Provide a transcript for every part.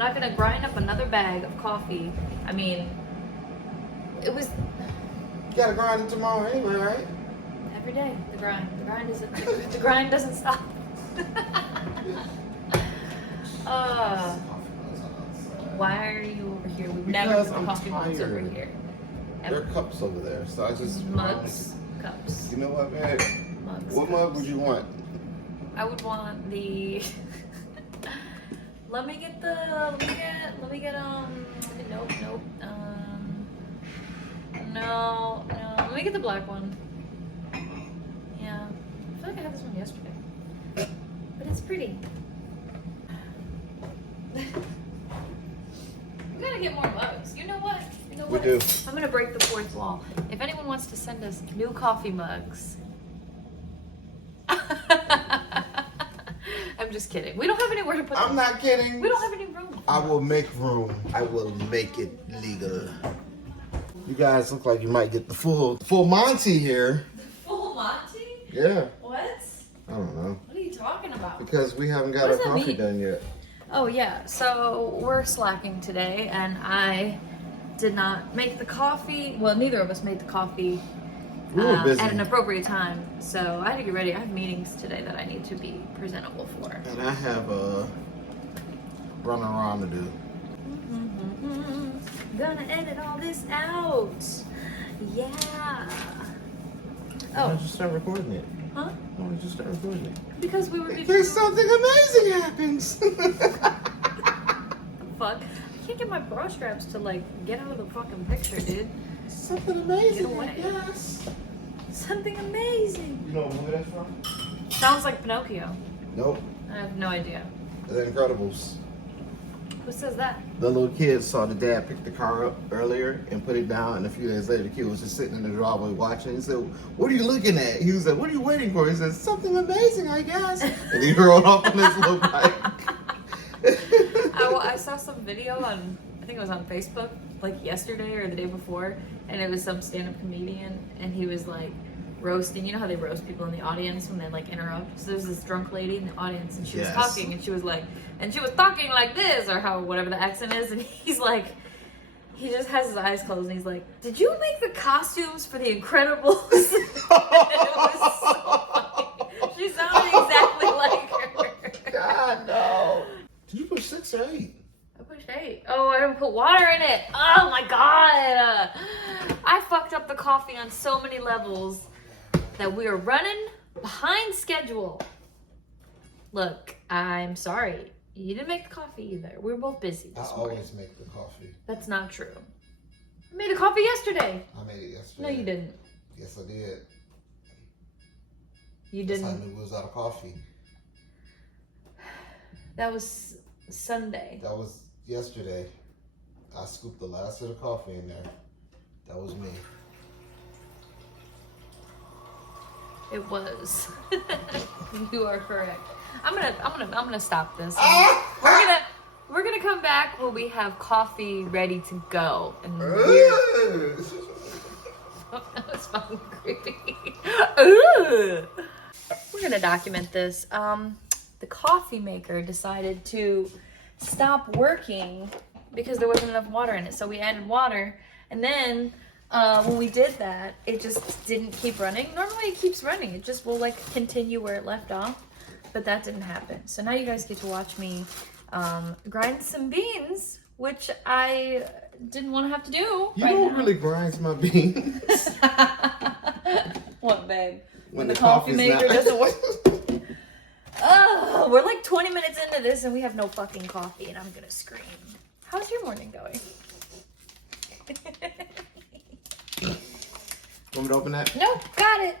I'm not gonna grind up another bag of coffee. I mean, it was... You gotta grind it tomorrow anyway, right? Every day, the grind. The grind doesn't stop. Why are you over here? We've never Because put I'm coffee mugs over tired. here. There are cups over there, so I just... Mugs, cups, You know what, man? mugs. What mug would you want? I would want the... Let me get, nope. No, let me get the black one. Yeah, I feel like I had this one yesterday, but it's pretty. We gotta get more mugs. You know what? We do. I'm gonna break the fourth wall. If anyone wants to send us new coffee mugs. I'm just kidding. We don't have anywhere to put them. I'm not kidding. We don't have any room. I will make room. I will make it legal. You guys look like you might get the full Monty here. Full Monty? Yeah. What? I don't know. What are you talking about? Because we haven't got What our does that coffee mean? done yet. Oh yeah, so we're slacking today and I did not make the coffee. Well, neither of us made the coffee We were busy. at an appropriate time. So I had to get ready. I have meetings today that I need to be presentable for. And I have a running around to do. Gonna edit all this out. Yeah. Why Oh, don't you start recording it? huh? Why don't you start recording it? Because we were In case something amazing happens. Fuck. I can't get my bra straps to like get out of the fucking picture, dude. Something amazing, Get away. yes. Something amazing. You know what movie that's from? Sounds like Pinocchio. Nope. I have no idea. The Incredibles. Who says that? The little kid saw the dad pick the car up earlier and put it down, and a few days later the kid was just sitting in the driveway watching. He said, "What are you looking at?" He was like, "What are you waiting for?" He said, "Something amazing, I guess." And he rode off on his little bike. I saw some video on, I think it was on Facebook, like yesterday or the day before, and it was some stand-up comedian, and he was like roasting. You know how they roast people in the audience when they like interrupt? So there's this drunk lady in the audience, and she was talking, and she was talking like this, or how whatever the accent is, and he's like, he just has his eyes closed, and he's like, "Did you make the costumes for the Incredibles?" It was so funny. She sounded exactly like her. God no! Did you put 6 or 8? I pushed 8. Oh, I didn't put water in it. Oh my god. I fucked up the coffee on so many levels that we are running behind schedule. Look, I'm sorry. You didn't make the coffee either. We were both busy I this morning. always make the coffee. That's not true. I made the coffee yesterday. I made it yesterday. No, you didn't. Yes, I did. You That's how I didn't. knew we was out of coffee. That was Sunday. That was yesterday. I scooped the last of the coffee in there. That was me. It was. You are correct. I'm gonna stop this. We're gonna come back when we have coffee ready to go. And that was fucking creepy. We're gonna document this. The coffee maker decided to stop working because there wasn't enough water in it. So we added water, and then when we did that, it just didn't keep running. Normally it keeps running. It just will like continue where it left off, but that didn't happen. So now you guys get to watch me grind some beans, which I didn't want to have to do. You know what really grinds my beans? What, babe? When the the coffee coffee's maker not- doesn't work. Oh, we're like 20 minutes into this and we have no fucking coffee, and I'm gonna scream. How's your morning going? Want me to open that? Nope, got it.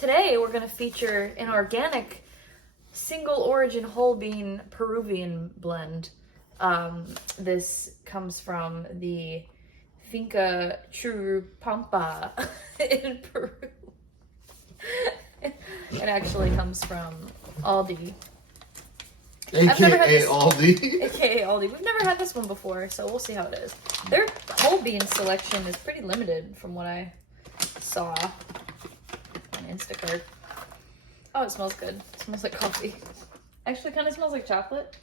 Today we're gonna feature an organic single origin whole bean Peruvian blend. This comes from the Finca Churupampa in Peru. It actually comes from Aldi. AKA Aldi. AKA Aldi. We've never had this one before, so we'll see how it is. Their whole bean selection is pretty limited from what I saw on Instacart. Oh, it smells good. It smells like coffee. Actually, kind of smells like chocolate.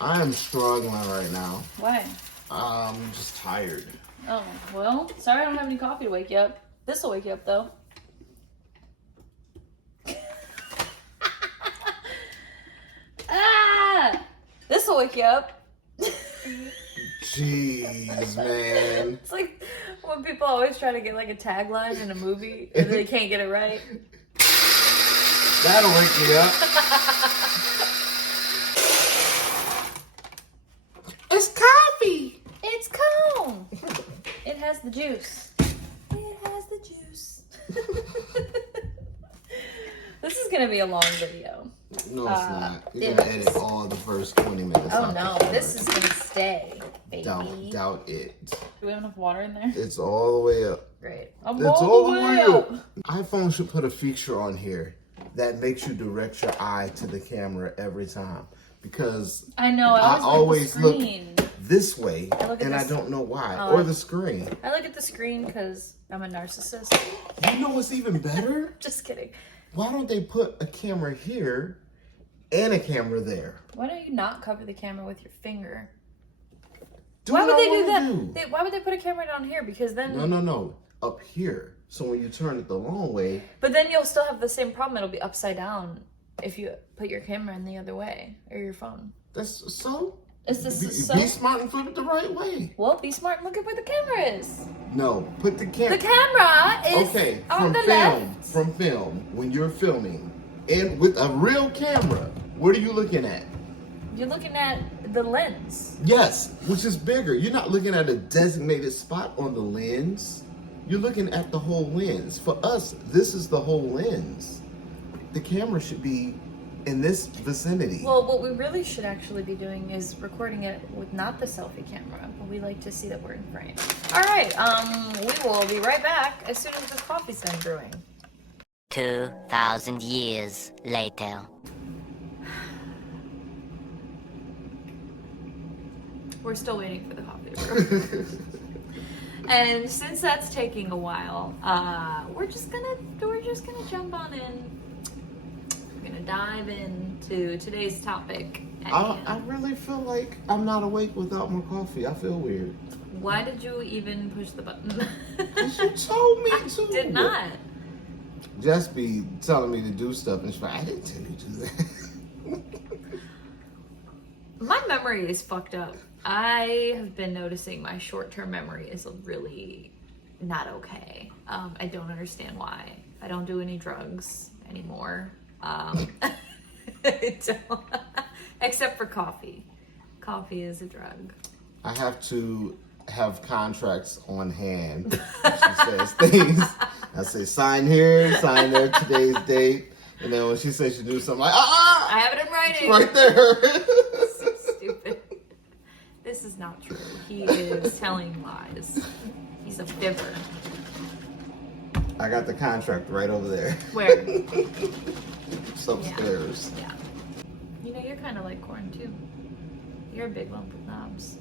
I am struggling right now. Why? I'm just tired. Oh, well, sorry I don't have any coffee to wake you up. This will wake you up, though. Ah! This will wake you up. Jeez, man. It's like when people always try to get like a tagline in a movie and they can't get it right. That'll wake me up. It's coffee. It's cone. It has the juice. It has the juice. This is gonna be a long video. No, it's not. You're gonna edit all the first 20 minutes. Oh no, this is gonna stay, baby. Doubt it. Do we have enough water in there? It's all the way up. Great. It's all the way up. iPhone should put a feature on here that makes you direct your eye to the camera every time. Because I know, I always look screen. this way, at and this. I don't know why. Or the screen. I look at the screen because I'm a narcissist. You know what's even better? Just kidding. Why don't they put a camera here and a camera there? Why don't you not cover the camera with your finger? Do Why what would I they do wanna that? Why would they put a camera down here? Because then... No. Up here. So when you turn it the long way... But then you'll still have the same problem. It'll be upside down if you put your camera in the other way. Or your phone. That's so... Is this so... Be smart and flip it the right way. Well, be smart and look at where the camera is. No, put the camera... The camera is okay, on the film, left. from film, when you're filming, and with a real camera, what are you looking at? You're looking at the lens. Yes, which is bigger. You're not looking at a designated spot on the lens. You're looking at the whole lens. For us, this is the whole lens. The camera should be in this vicinity. Well, what we really should actually be doing is recording it with not the selfie camera, but we like to see that we're in frame. All right, we will be right back as soon as this coffee's done brewing. 2,000 years later. We're still waiting for the coffee to brew. And since that's taking a while, we're just gonna jump on in. We're gonna dive into today's topic. I really feel like I'm not awake without my coffee. I feel weird. Why did you even push the button? Because you told me I to. did not. Just be telling me to do stuff, and she's like, I didn't tell you to do that. My memory is fucked up. I have been noticing my short-term memory is really not okay. I don't understand why. I don't do any drugs anymore. I don't. Except for coffee. Coffee is a drug. I have to have contracts on hand. She says things. I say, sign here, sign there, today's date. And then when she says she do something, like, I have it in writing. It's right there. So stupid. This is not true. He is telling lies. He's a fibber. I got the contract right over there. Where? It's upstairs. Yeah. You know, you're kind of like corn too. You're a big lump of knobs.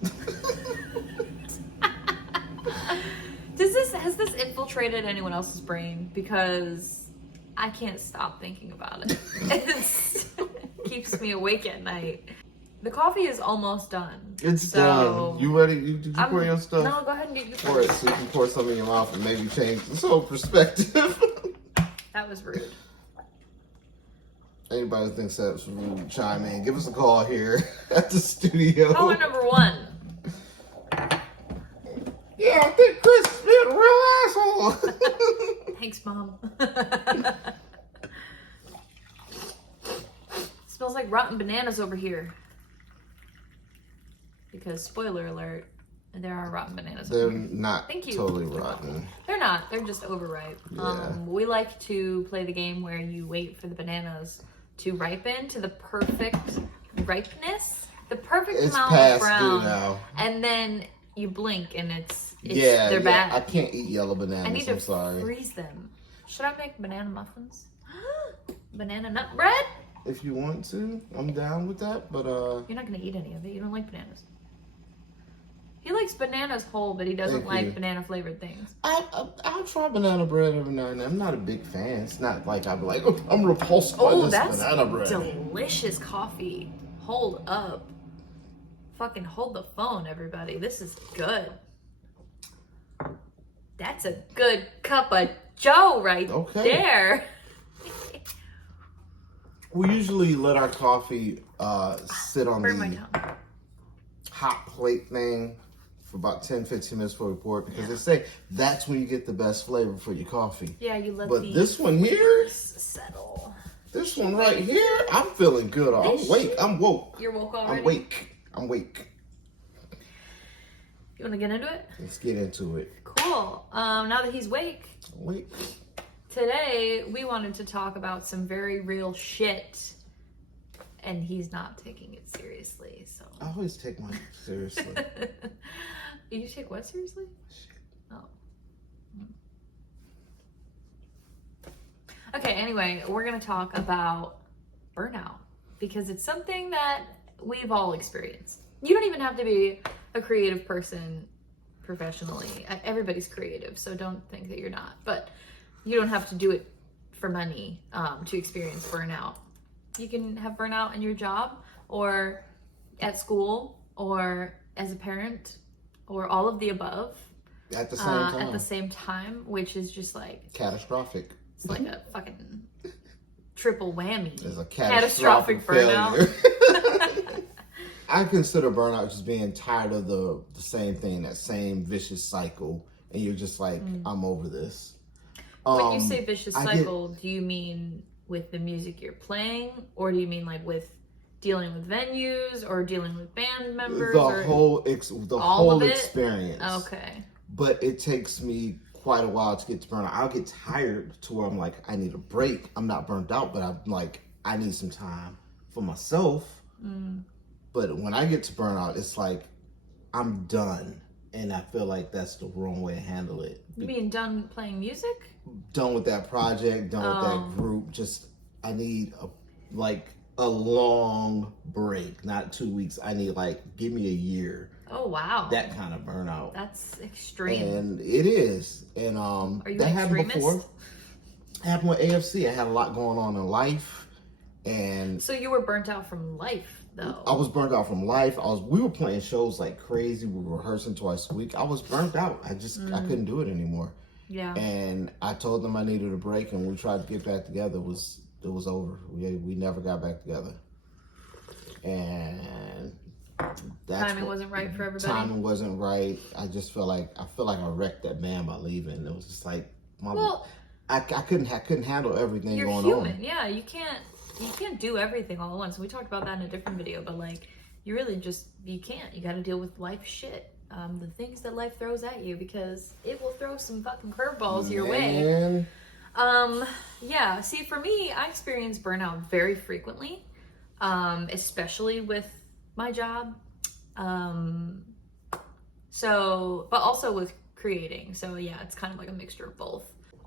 Has this infiltrated anyone else's brain? Because I can't stop thinking about it. It keeps me awake at night. The coffee is almost done. It's done. You ready? Did you pour your stuff? No, go ahead and get your pour it so you can pour some in your mouth and maybe change this whole perspective. That was rude. Anybody who thinks that's rude, chime in. Give us a call here at the studio. Caller number 1. Yeah, I think Chris is being a real asshole. Thanks, Mom. Smells like rotten bananas over here. Because, spoiler alert, there are rotten bananas They're over here. not Thank you. totally rotten. They're not. They're just overripe. Yeah. We like to play the game where you wait for the bananas to ripen to the perfect ripeness, the perfect It's amount of past brown, due now. and then you blink and they're bad. I can't eat yellow bananas. I need I'm to sorry. freeze them. Should I make banana muffins? Banana nut bread? If you want to, I'm down with that. But You're not gonna eat any of it. You don't like bananas. He likes bananas whole, but he doesn't Thank like you. banana flavored things. I'll try banana bread every now and then. I'm not a big fan. It's not like I'll be like, oh, I'm repulsed by Oh, this that's banana bread. delicious coffee. Hold up. Fucking hold the phone, everybody. This is good. That's a good cup of joe right there. We usually let our coffee sit on Burn my the tongue. hot plate thing for about 10-15 minutes before we pour it, because they say that's when you get the best flavor for your coffee. Yeah, you let But the this one here, settle. this one right here, I'm feeling good. I'm awake. I'm woke. You're woke already? I'm awake. I'm awake. You want to get into it? Let's get into it. Cool. Now that he's awake, Awake. today we wanted to talk about some very real shit. And he's not taking it seriously, so. I always take mine seriously. You take what seriously? Oh. Okay, anyway, we're gonna talk about burnout because it's something that we've all experienced. You don't even have to be a creative person professionally. Everybody's creative, so don't think that you're not. But you don't have to do it for money to experience burnout. You can have burnout in your job or at school or as a parent or all of the above At the same time. at the same time, which is just like Catastrophic. it's like a fucking triple whammy. There's a Catastrophic burnout. I consider burnout just being tired of the same thing, that same vicious cycle, and you're just like, I'm over this. When you say vicious cycle, do you mean with the music you're playing, or do you mean like with dealing with venues or dealing with band members? The or whole all of it? experience. Okay. But it takes me quite a while to get to burnout. I'll get tired to where I'm like, I need a break. I'm not burnt out, but I'm like, I need some time for myself. But when I get to burnout, it's like, I'm done. And I feel like that's the wrong way to handle it. You mean done playing music? Done with that project, done with that group. Just, I need a long break, not 2 weeks. I need give me a year. Oh wow. That kind of burnout. That's extreme. And it is. And Are you that an happened extremist? before. It happened with AFC. I had a lot going on in life. And So you were burnt out from life though. I was burnt out from life. We were playing shows like crazy. We were rehearsing twice a week. I was burnt out. I couldn't do it anymore. Yeah. And I told them I needed a break, and we tried to get back together. It was over. We never got back together. And Timing wasn't right for everybody. Timing wasn't right. I just feel like I wrecked that band by leaving. It was just like I couldn't handle everything You're going human. on. Yeah, you can't do everything all at once. We talked about that in a different video, but you really you can't. You got to deal with life shit. The things that life throws at you, because it will throw some fucking curveballs your way. Yeah, see, for me, I experience burnout very frequently, especially with my job. But also with creating. So yeah, it's kind of like a mixture of both.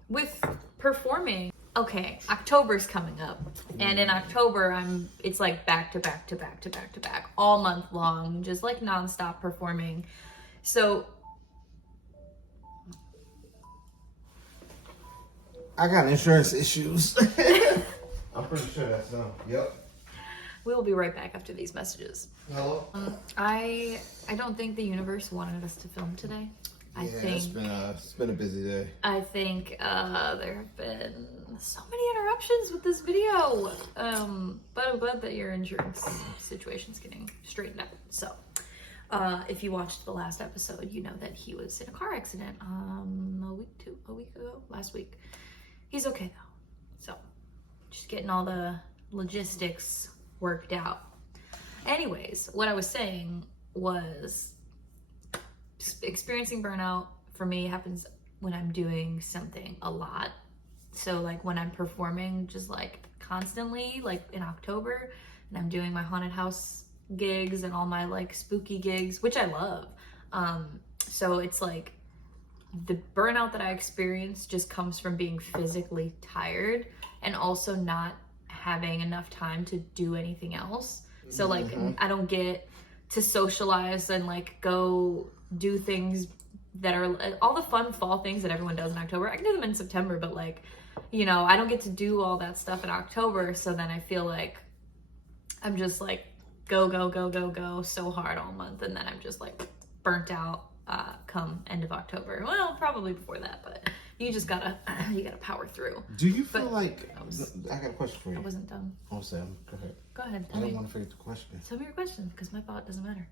With performing, okay, October's coming up, and in October it's like back to back to back to back to back all month long, just like nonstop performing. So I got insurance issues. I'm pretty sure that's them. Yep. we will be right back after these messages. Hello. I don't think the universe wanted us to film today. I think it's been a busy day. I think there have been so many interruptions with this video. But I'm glad that your insurance situation's getting straightened out. So, if you watched the last episode, you know that he was in a car accident last week. He's okay though. So, just getting all the logistics worked out. Anyways, what I was saying was experiencing burnout for me happens when I'm doing something a lot. So when I'm performing just constantly, in October, and I'm doing my haunted house gigs and all my spooky gigs, which I love. So it's the burnout that I experience just comes from being physically tired and also not having enough time to do anything else. So I don't get to socialize and go do things that are all the fun fall things that everyone does in October. I can do them in September, but like, you know, I don't get to do all that stuff in October. So then I feel like I'm just like go so hard all month, and then I'm just like burnt out come end of October. Well, probably before that, but you just gotta power through. Do you feel like I got a question for you? I wasn't done. Oh, Sam, go ahead. Go ahead. I don't want to forget the question. Tell me your question, because my thought doesn't matter.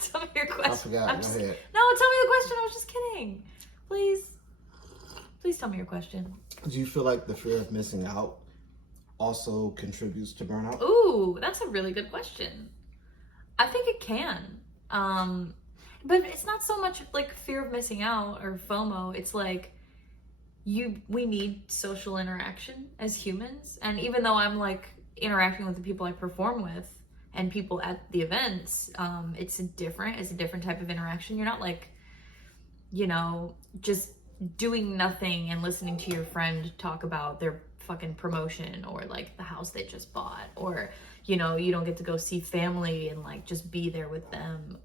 Tell me your question. I forgot. Go ahead. No, tell me the question. I was just kidding. Please tell me your question. Do you feel like the fear of missing out also contributes to burnout? Ooh, that's a really good question. I think it can. But it's not so much like fear of missing out or FOMO. It's like we need social interaction as humans. And even though I'm like interacting with the people I perform with and people at the events, it's a different type of interaction. You're not like, you know, just doing nothing and listening to your friend talk about their fucking promotion or like the house they just bought, or, you know, you don't get to go see family and like just be there with them.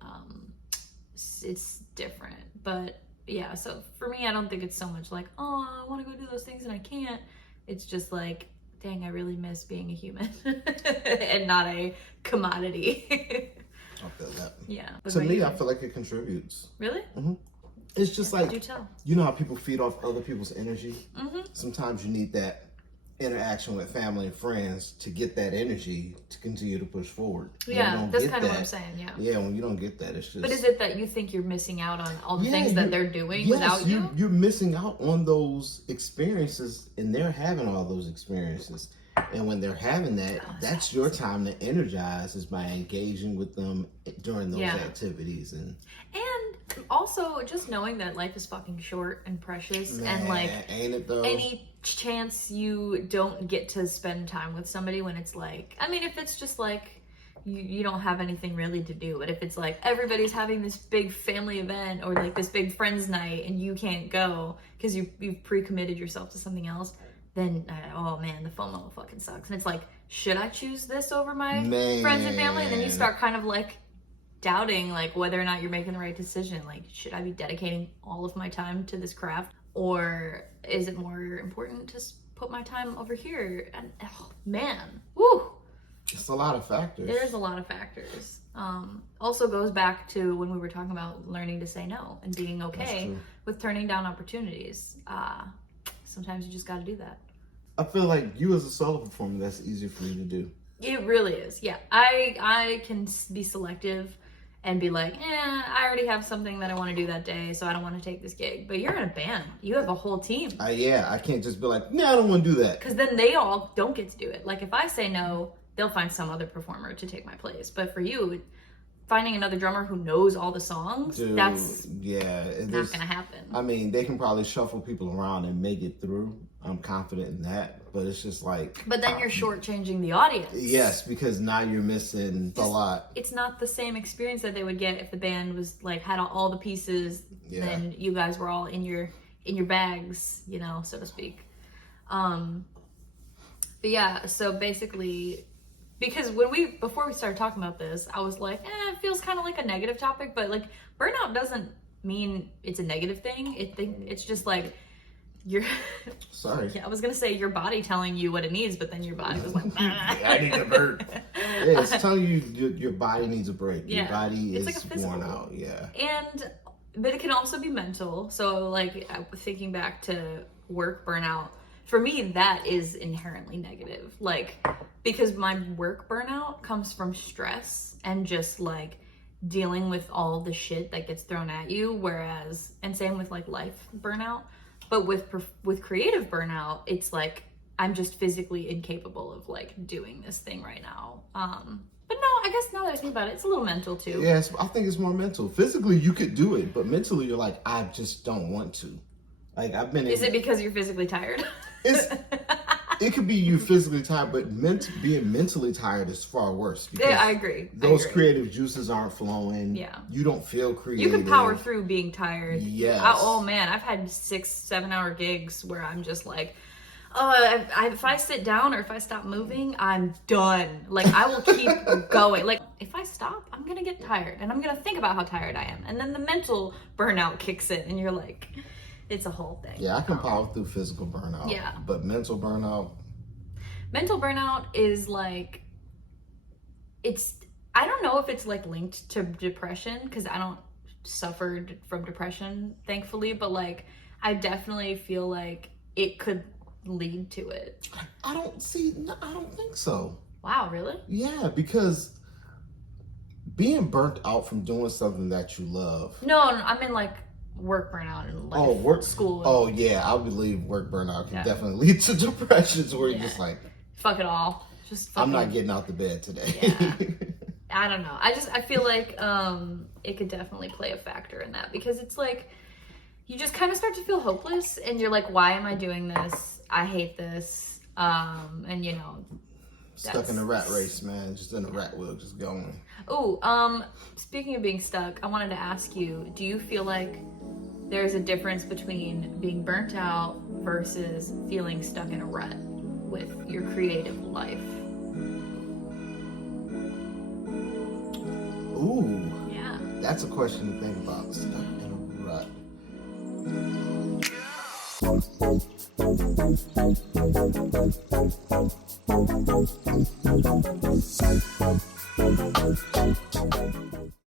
It's different. But yeah, so for me, I don't think it's so much like, oh, I want to go do those things and I can't. It's just like, dang, I really miss being a human and not a commodity. I feel that. Yeah. To me, I feel like it contributes. Really? Mm-hmm. It's just like, do tell. You know how people feed off other people's energy? Mm-hmm. Sometimes you need that interaction with family and friends to get that energy to continue to push forward. Yeah, that's kind of what I'm saying, yeah. Yeah, when you don't get that, it's just... But is it that you think you're missing out on all the things that they're doing without you? You're missing out on those experiences, and they're having all those experiences. And when they're having that, that's your time to energize, is by engaging with them during those activities. And also just knowing that life is fucking short and precious, man, and like, ain't it though? Any chance you don't get to spend time with somebody, when it's like, I mean, if it's just like you don't have anything really to do, but if it's like everybody's having this big family event or like this big friends night and you can't go because you've pre-committed yourself to something else, then oh man, the FOMO fucking sucks. And it's like, should I choose this over my friends and family? And then you start kind of like doubting like whether or not you're making the right decision. Like, should I be dedicating all of my time to this craft, or is it more important to put my time over here? And oh man, woo, it's a lot of factors. There's a lot of factors. Also goes back to when we were talking about learning to say no and being okay with turning down opportunities. Sometimes you just got to do that. I feel like you as a solo performer, that's easier for you to do. It really is. Yeah, I can be selective and be like, I already have something that I want to do that day, so I don't want to take this gig. But you're in a band. You have a whole team. I can't just be like, I don't want to do that. Because then they all don't get to do it. Like, if I say no, they'll find some other performer to take my place. But for you, finding another drummer who knows all the songs, that's not going to happen. I mean, they can probably shuffle people around and make it through. I'm confident in that. But it's just like... But then you're shortchanging the audience. Yes, because now you're missing a lot. It's not the same experience that they would get if the band was like, had all the pieces, and you guys were all in your bags, you know, so to speak. But yeah, so basically... Because before we started talking about this, I was like, it feels kind of like a negative topic, but like burnout doesn't mean it's a negative thing. It's just like sorry. Yeah, I was gonna say your body telling you what it needs, but then your body was like, I need a break. Yeah, it's telling you your body needs a break. Your body is like worn out. Yeah. But it can also be mental. So like thinking back to work burnout, for me, that is inherently negative. Like, because my work burnout comes from stress and just like dealing with all the shit that gets thrown at you. Whereas, and same with like life burnout, but with creative burnout, it's like, I'm just physically incapable of like doing this thing right now. But no, I guess now that I think about it, it's a little mental too. Yes, I think it's more mental. Physically, you could do it, but mentally, you're like, I just don't want to. Like, I've been. Is it because you're physically tired? It could be you physically tired, but being mentally tired is far worse. Because I agree. Those creative juices aren't flowing. Yeah. You don't feel creative. You can power through being tired. Yes. Oh man, I've had 6-7 hour gigs where I'm just like, If I sit down or if I stop moving, I'm done. Like, I will keep going. Like, if I stop, I'm gonna get tired and I'm gonna think about how tired I am. And then the mental burnout kicks in and you're like, it's a whole thing. Yeah, I can power through physical burnout. Yeah. But mental burnout is like, I don't know if it's like linked to depression, because I don't suffered from depression, thankfully, but like, I definitely feel like it could lead to it. I don't think so. Wow, really? Yeah, because being burnt out from doing something that you love. No, I mean like work burnout and like school. Oh yeah, I believe work burnout can definitely lead to depressions where you're just like, fuck it all. Just fucking, I'm not getting out the bed today. Yeah. I don't know. I feel like it could definitely play a factor in that, because it's like you just kind of start to feel hopeless and you're like, why am I doing this? I hate this. And you know, stuck in a rat race, man. Just in a rat wheel, just going. Oh, speaking of being stuck, I wanted to ask you, do you feel like there's a difference between being burnt out versus feeling stuck in a rut with your creative life? Ooh. Yeah. That's a question to think about. Stuck in a rut.